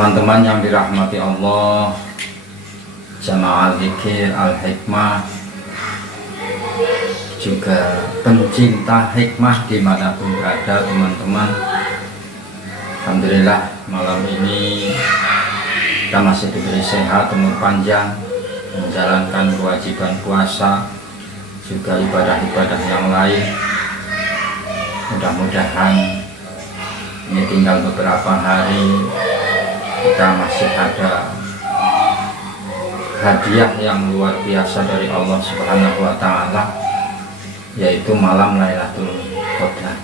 Teman-teman yang dirahmati Allah, jamaah zikir al-hikmah, juga pencinta hikmah dimanapun berada teman-teman. Alhamdulillah malam ini kita masih diberi sehat, umur panjang, menjalankan kewajiban puasa, juga ibadah-ibadah yang lain. Mudah-mudahan ini tinggal beberapa hari kita masih ada hadiah yang luar biasa dari Allah Subhanahu wa Ta'ala, yaitu malam Lailatul Qadar.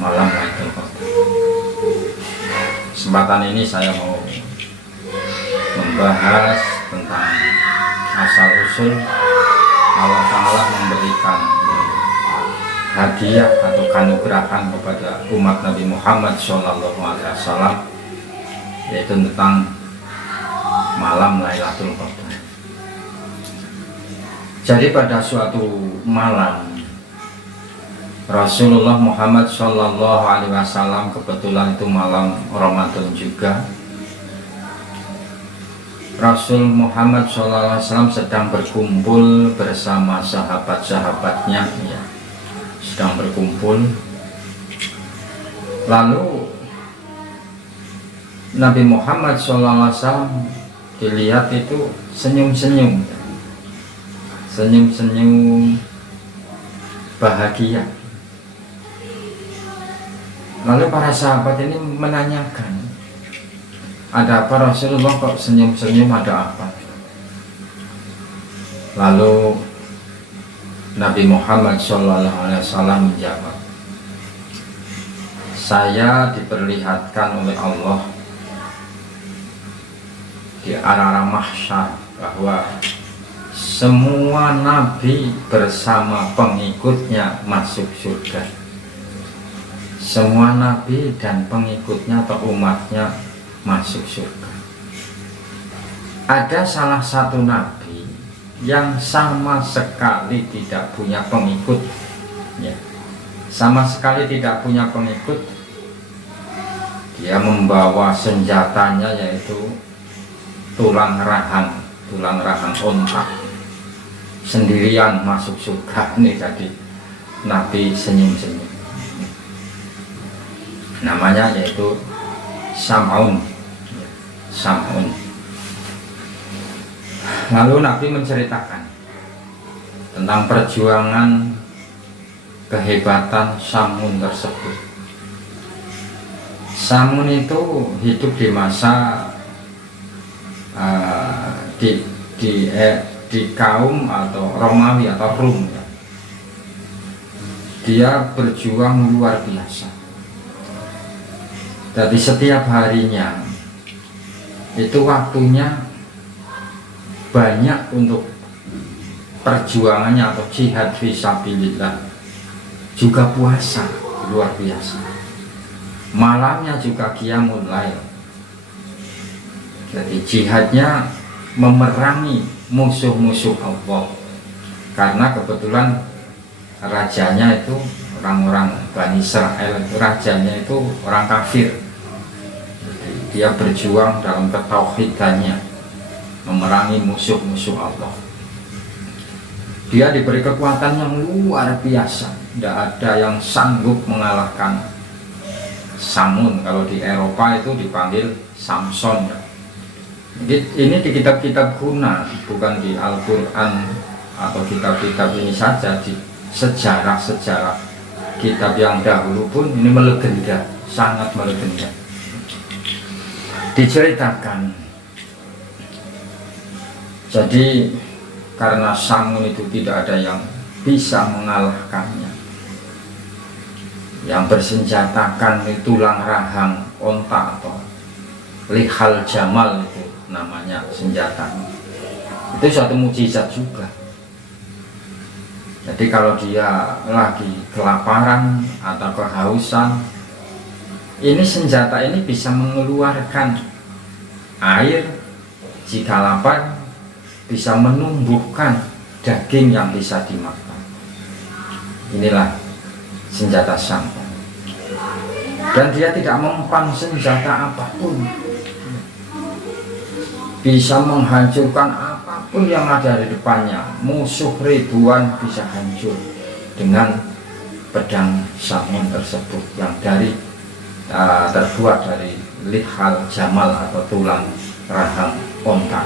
Malam Lailatul Qadar. Kesempatan ini saya mau membahas tentang asal-usul Allah Ta'ala memberikan hadiah atau kanugrahan kepada umat Nabi Muhammad SAW, yaitu tentang malam Lailatul Qadar. Jadi pada suatu malam Rasulullah Muhammad SAW, kebetulan itu malam Ramadan juga, Rasul Muhammad SAW sedang berkumpul bersama sahabat-sahabatnya, ya, sedang berkumpul. Lalu Nabi Muhammad SAW dilihat itu senyum-senyum, senyum-senyum bahagia. Lalu para sahabat ini menanyakan, ada apa Rasulullah kok senyum-senyum, ada apa? Lalu Nabi Muhammad SAW menjawab, saya diperlihatkan oleh Allah di arah mahsyar bahwa semua nabi bersama pengikutnya masuk surga. Semua nabi dan pengikutnya atau umatnya masuk surga. Ada salah satu nabi yang sama sekali tidak punya pengikut, ya, sama sekali tidak punya pengikut. Dia membawa senjatanya yaitu tulang rahang unta, sendirian masuk surga. Ini tadi Nabi senyum-senyum, namanya yaitu Sam'un. Lalu Nabi menceritakan tentang perjuangan kehebatan Sam'un tersebut. Sam'un itu hidup di masa di kaum atau Romawi atau Rum, ya. Dia berjuang luar biasa. Jadi setiap harinya itu waktunya banyak untuk perjuangannya atau jihad fisabilillah, juga puasa luar biasa. Malamnya juga qiyamul lail. Jadi jihadnya memerangi musuh-musuh Allah, karena kebetulan rajanya itu orang-orang Bani Israel, itu rajanya itu orang kafir. Jadi dia berjuang dalam ketauhidannya, memerangi musuh-musuh Allah. Dia diberi kekuatan yang luar biasa, tidak ada yang sanggup mengalahkan Sam'un. Kalau di Eropa itu dipanggil Samson, ya. Ini di kitab-kitab kuna, bukan di Al-Quran atau kitab-kitab ini saja, di sejarah-sejarah kitab yang dahulu pun ini melegenda, sangat melegenda. Diceritakan, jadi karena Sam'un itu tidak ada yang bisa mengalahkannya. Yang bersenjatakan itu tulang rahang onta atau lihal jamal, itu namanya senjatanya. Itu suatu mukjizat juga. Jadi kalau dia lagi kelaparan atau kehausan, ini senjata ini bisa mengeluarkan air. Jika lapar, bisa menumbuhkan daging yang bisa dimakan. Inilah senjata Sam'un. dan dia tidak mempan senjata apapun, bisa menghancurkan apapun yang ada di depannya. Musuh ribuan bisa hancur dengan pedang Samun tersebut yang terbuat dari lihal jamal atau tulang rahang onta.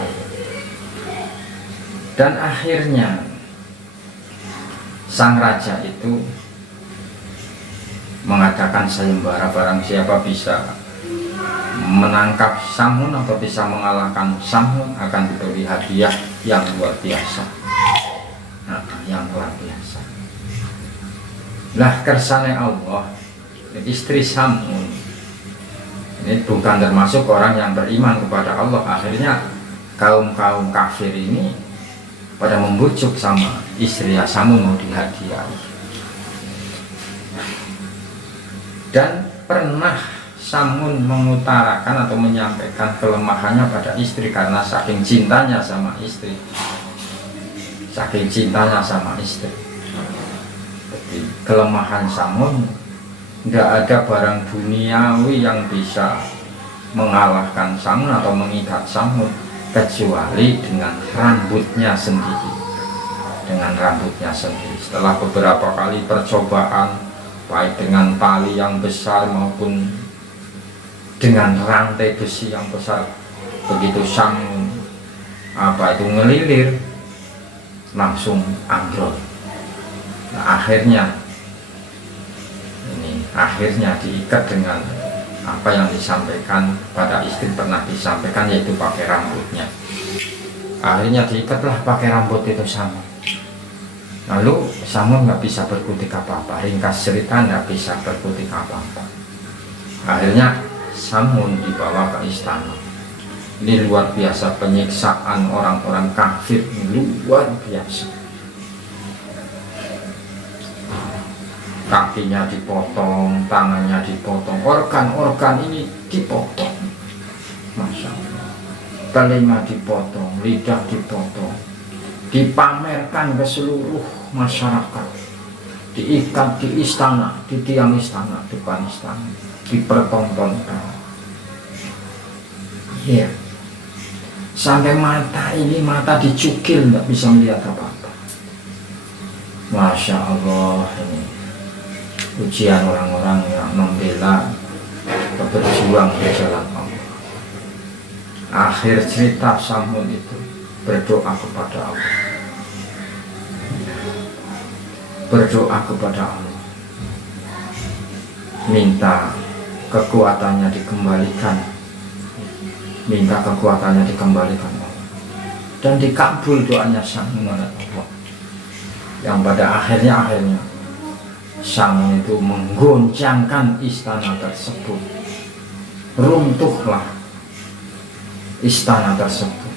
Dan akhirnya sang raja itu mengadakan sayembara, barang siapa bisa menangkap Samun atau bisa mengalahkan Samun akan diberi hadiah yang luar biasa. Yang luar biasa. Nah, kersane Allah, istri Samun ini bukan termasuk orang yang beriman kepada Allah. Akhirnya kaum kafir ini pada membujuk sama istri Samun mau dihadiahi. Dan pernah Samun mengutarakan atau menyampaikan kelemahannya pada istri karena saking cintanya sama istri. Saking cintanya sama istri. Jadi kelemahan Samun, tidak ada barang duniawi yang bisa mengalahkan Samun atau mengikat Samun kecuali dengan rambutnya sendiri. Dengan rambutnya sendiri. Setelah beberapa kali percobaan, baik dengan tali yang besar maupun dengan rantai besi yang besar, begitu Samun ngelilir, langsung ambrol. Nah, akhirnya diikat dengan apa yang disampaikan pada istri, pernah disampaikan, yaitu pakai rambutnya. Akhirnya diikatlah pakai rambut itu Samun. Lalu Samun nggak bisa berkutik apa-apa, ringkas cerita nggak bisa berkutik apa-apa. Akhirnya Samun dibawa ke istana. Ini luar biasa, penyiksaan orang-orang kafir luar biasa. Kakinya dipotong, tangannya dipotong, organ-organ ini dipotong. Masya Allah. Telinga dipotong, lidah dipotong, dipamerkan ke seluruh masyarakat, diikat di istana, di tiang istana, depan istana, dipertontonkan. Iya, sampai mata dicukil, nggak bisa melihat apa-apa. Masya Allah, ini ujian orang-orang yang membela, berjuang di jalan Allah. Akhir cerita Samun itu berdoa kepada Allah. Berdoa kepada Allah, minta kekuatannya dikembalikan, Allah. Dan dikabul doanya Samun oleh Allah. Yang pada akhirnya Samun itu menggoncangkan istana tersebut. Runtuhlah istana tersebut.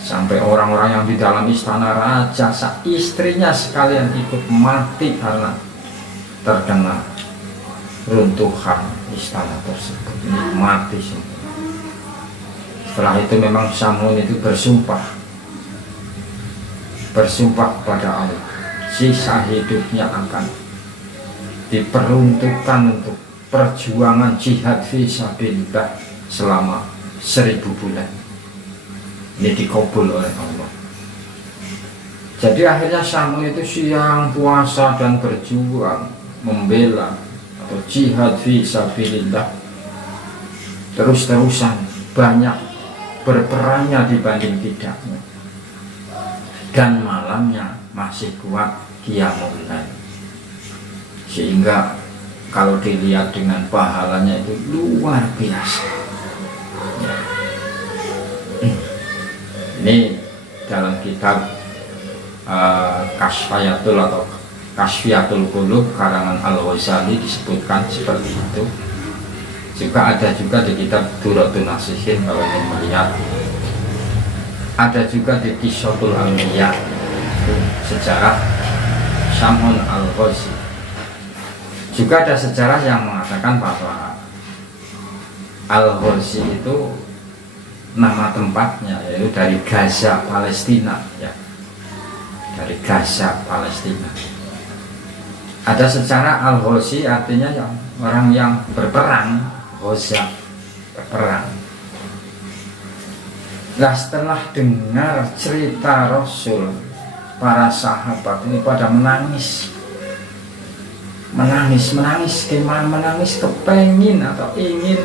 Sampai orang-orang yang di dalam istana raja, istrinya sekalian ikut mati karena terkena runtuhan istana tersebut. Ini mati semua. Setelah itu memang Samun itu bersumpah kepada Allah, sisa hidupnya akan diperuntukkan untuk perjuangan jihad fisabilillah selama 1000 bulan. Ini dikabul oleh Allah. Jadi akhirnya Samun itu siang puasa dan berjuang membela atau jihad fisabilillah terus-terusan, banyak berperannya dibanding tidaknya. Dan malamnya masih kuat qiyamul lail, sehingga kalau dilihat dengan pahalanya itu luar biasa. Ini dalam kitab Kasfiyatul atau Kasfiyatul Qulub karangan Al-Ghazali disebutkan seperti itu. Juga ada juga di kitab Durratun Nasihin kalau ingin melihat. Ada juga di Qissatul Anbiya, sejarah Samun Al-Ghazi. Juga ada sejarah yang mengatakan bahwa Al-Ghazi itu nama tempatnya yaitu dari Gaza, Palestina, ya. Dari Gaza, Palestina. Ada secara al-ghazi artinya yang orang yang berperang, ghaza berperang. Nah, setelah dengar cerita Rasul, para sahabat ini pada menangis, gimana menangis, kepengin atau ingin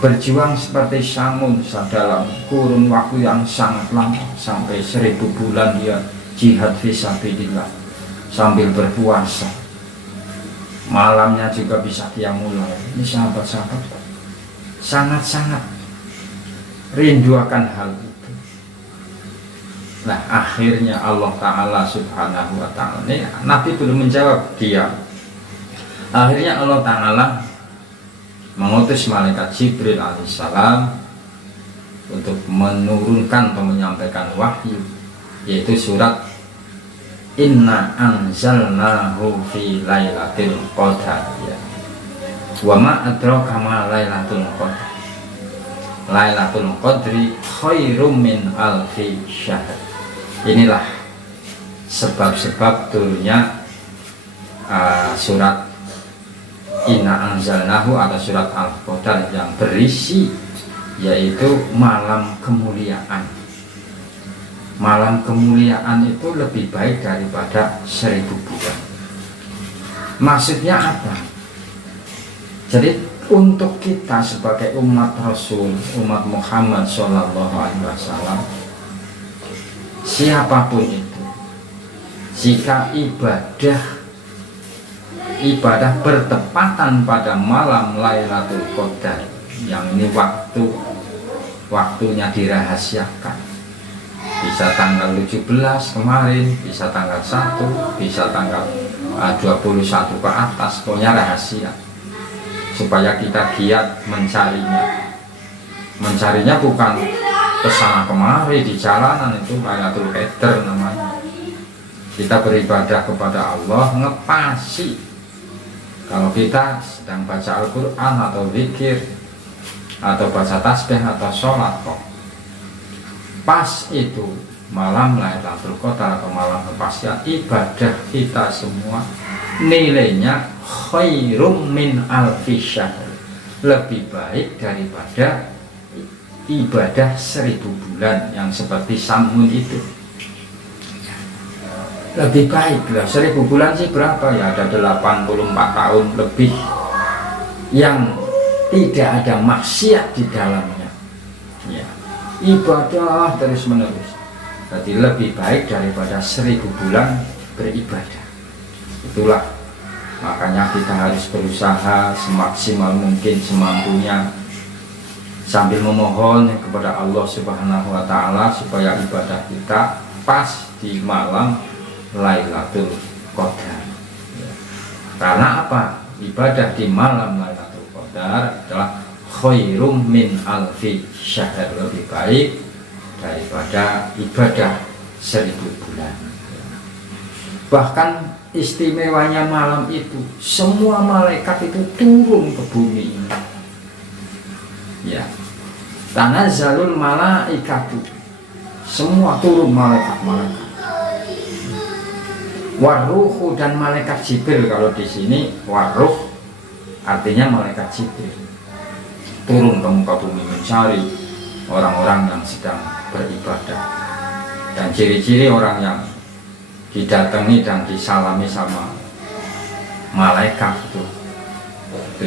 berjuang seperti Samun dalam kurun waktu yang sangat lama, sampai 1000 bulan dia jihad fisabilillah sambil berpuasa, malamnya juga bisa dia mulai. Ini sahabat-sahabat sangat-sangat rindu akan hal itu. Nah, akhirnya Allah Ta'ala subhanahu wa ta'ala, ini Nabi belum menjawab dia. Akhirnya Allah Ta'ala mengutus malaikat Jibril alaihissalam untuk menurunkan atau menyampaikan wahyu, yaitu surat Inna anzalnahu fi lailatul qadar, ya. Wa ma adraka ma lailatul qadar. Lailatul qadri khairum min alfi syahr. Inilah sebab-sebab turunnya surat Inna anzalnahu atau surat Al-Qadar yang berisi yaitu malam kemuliaan. Malam kemuliaan itu lebih baik daripada 1000 bulan. Maksudnya apa? Jadi untuk kita sebagai umat Rasul, umat Muhammad SAW, siapapun itu, jika ibadah bertepatan pada malam Lailatul Qadar, yang ini waktunya dirahasiakan, bisa tanggal 17 kemarin, bisa tanggal 1, bisa tanggal 21 ke atas, pokoknya rahasia, supaya kita giat mencarinya bukan kesana kemari di jalanan. Itu Lailatul Qadar namanya. Kita beribadah kepada Allah, ngepasi. Kalau kita sedang baca Al-Quran atau zikir atau baca tasbih atau sholat, kok pas itu malam Lailatul Qadar atau malam kepastian, ibadah kita semua nilainya khairum min alfi syahr, lebih baik daripada ibadah 1000 bulan yang seperti Samun itu. Lebih baik lah. 1000 bulan sih berapa ya, ada 84 tahun lebih yang tidak ada maksiat di dalamnya, ya, ibadah terus menerus. Jadi lebih baik daripada 1000 bulan beribadah. Itulah makanya kita harus berusaha semaksimal mungkin, semampunya, sambil memohon kepada Allah Subhanahu wa ta'ala supaya ibadah kita pas di malam Lailatul Qadar. Karena apa? Ibadah di malam Lailatul Qadar adalah khairum min alfi syahr, lebih baik daripada ibadah 1000 bulan. Bahkan istimewanya malam itu, semua malaikat itu turun ke bumi ini, ya. Tanazzalul malaikatu, semua turun malaikat-malaikat. Waruhu, dan malaikat Jibril. Kalau di sini waruh artinya malaikat Jibril turun ke muka bumi mencari orang-orang yang sedang beribadah. Dan ciri-ciri orang yang didatangi dan disalami sama malaikat itu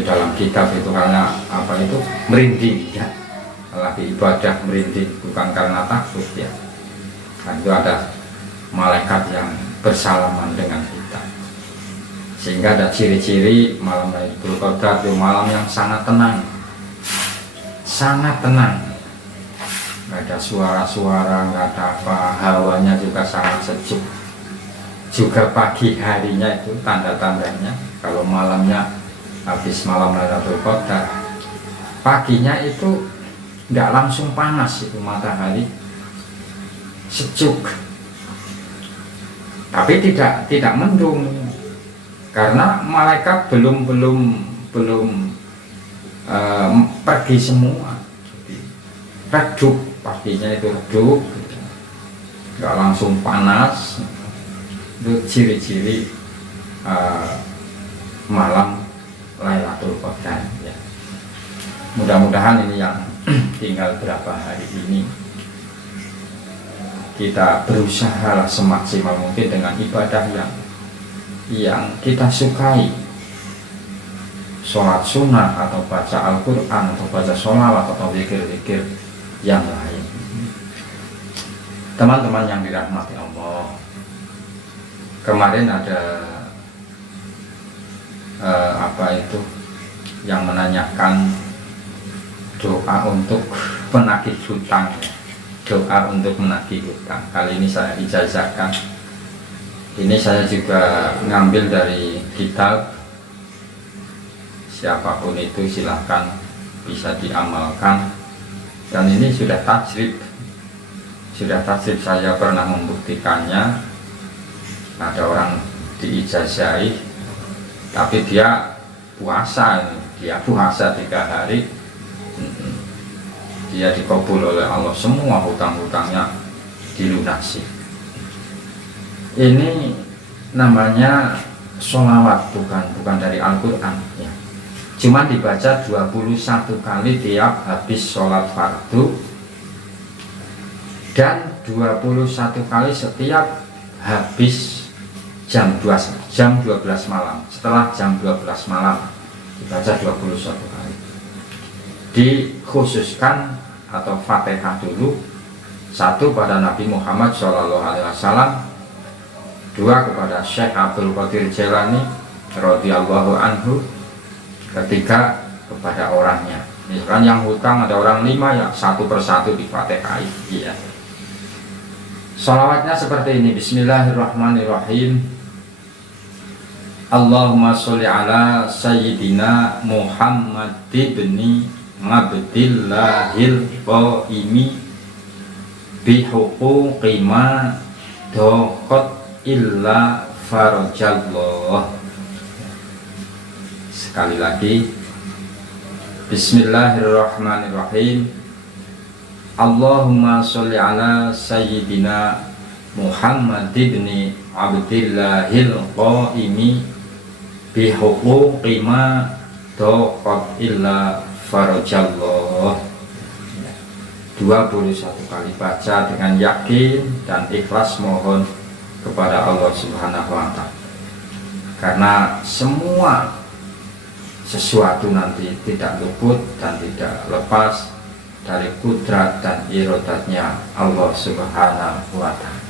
dalam kitab itu karena apa, itu merinding, ya. Lagi ibadah merinding, bukan karena takut, ya. Dan itu ada malaikat yang bersalaman dengan kita, sehingga ada ciri-ciri malam Lailatul Qadar itu malam yang sangat tenang, nggak ada suara-suara, nggak ada apa, hawanya juga sangat sejuk. Juga pagi harinya itu tanda-tandanya, kalau malamnya habis malam Lailatul Qadar, paginya itu nggak langsung panas, itu matahari sejuk, tapi tidak mendung, karena malaikat belum pergi semua. Jadi redup, paginya itu redup, nggak langsung panas. Itu ciri-ciri malam Lailatul Qadar ya. Mudah-mudahan ini yang tinggal berapa hari ini kita berusaha semaksimal mungkin dengan ibadah yang kita sukai, sholat sunnah atau baca Al-Quran atau baca sholawat atau zikir-zikir yang lain. Teman-teman yang dirahmati Allah, kemarin ada yang menanyakan doa untuk penagih hutang, doa untuk menagih hutang. Kali ini saya ijazahkan. Ini saya juga ngambil dari kitab, siapapun itu silahkan bisa diamalkan. Dan ini sudah tajrib saya pernah membuktikannya. Ada orang diijazahi tapi dia puasa 3 hari, dia dikabul oleh Allah, semua hutang-hutangnya dilunasi. Ini namanya sholawat, bukan dari Al-Quran ya. Cuma dibaca 21 kali tiap habis sholat fardu dan 21 kali setiap habis jam 12 malam. Setelah jam 12 malam dibaca 21 kali. Dikhususkan atau Fatihah dulu, 1 pada Nabi Muhammad SAW, 2 kepada Syekh Abdul Qadir Jailani radhiyallahu anhu, 3 kepada orangnya. Misalkan yang hutang ada orang 5 ya 1 persatu di Fatihah ya. Sholawatnya seperti ini. Bismillahirrahmanirrahim. Allahumma sholli ala sayyidina Muhammad ibni Abdillahil qaimi bihuquqi ma daqat illa farajallah. Sekali lagi, Bismillahirrahmanirrahim. Allahumma sholli ala sayyidina Muhammad ibni Abdillahil qaimi bihuquqi ma daqat illa farajallah. 21 kali baca dengan yakin dan ikhlas mohon kepada Allah Subhanahu wa Ta'ala. Karena semua sesuatu nanti tidak luput dan tidak lepas dari kudrat dan iradatnya Allah Subhanahu wa Ta'ala.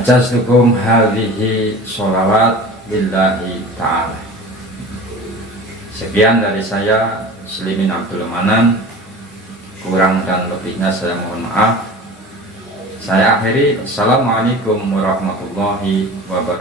Ajazukum hadhihi sholawat lillahi ta'ala. Sekian dari saya, Muslimin Abdul Manan. Kurang dan lebihnya saya mohon maaf. Saya akhiri. Assalamualaikum warahmatullahi wabarakatuh.